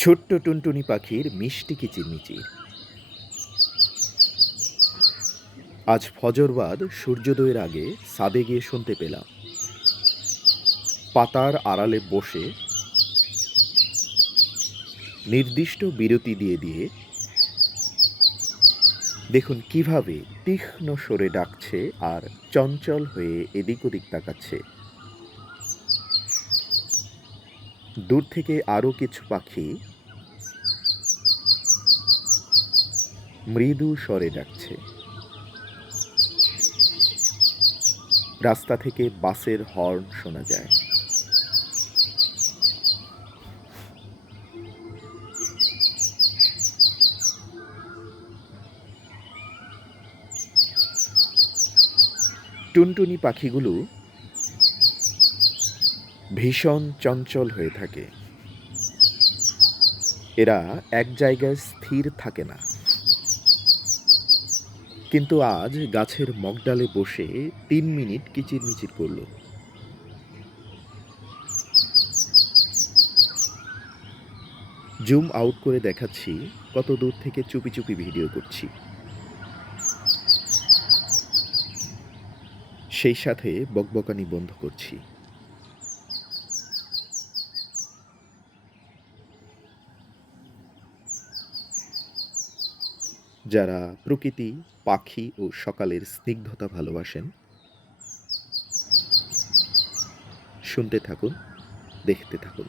ছোট্ট টুনটুনি পাখির মিষ্টি কিচিরমিচির আজ ফজরবাদ, সূর্যোদয়ের আগে সাদে গিয়ে শুনতে পেলাম। পাতার আড়ালে বসে নির্দিষ্ট বিরতি দিয়ে দিয়ে দেখুন কীভাবে তীক্ষ্ণ সরে ডাকছে আর চঞ্চল হয়ে এদিক ওদিক তাকাচ্ছে। দূর থেকে আরও কিছু পাখি মৃদু স্বরে ডাকছে। রাস্তা থেকে বাসের হর্ন শোনা যায়। টুনটুনি পাখিগুলো ভীষণ চঞ্চল হয়ে থাকে। এরা এক জায়গায় স্থির থাকে না। কিন্তু আজ গাছের মগডালে বসে তিন মিনিট কিচিরমিচির করল। জুম আউট করে দেখাচ্ছি কত দূর থেকে চুপি চুপি ভিডিও করছি। সেই সাথে বকবকানি বন্ধ করছি। যারা প্রকৃতি পাখি ও সকালের স্নিগ্ধতা ভালোবাসেন শুনতে থাকুন দেখতে থাকুন।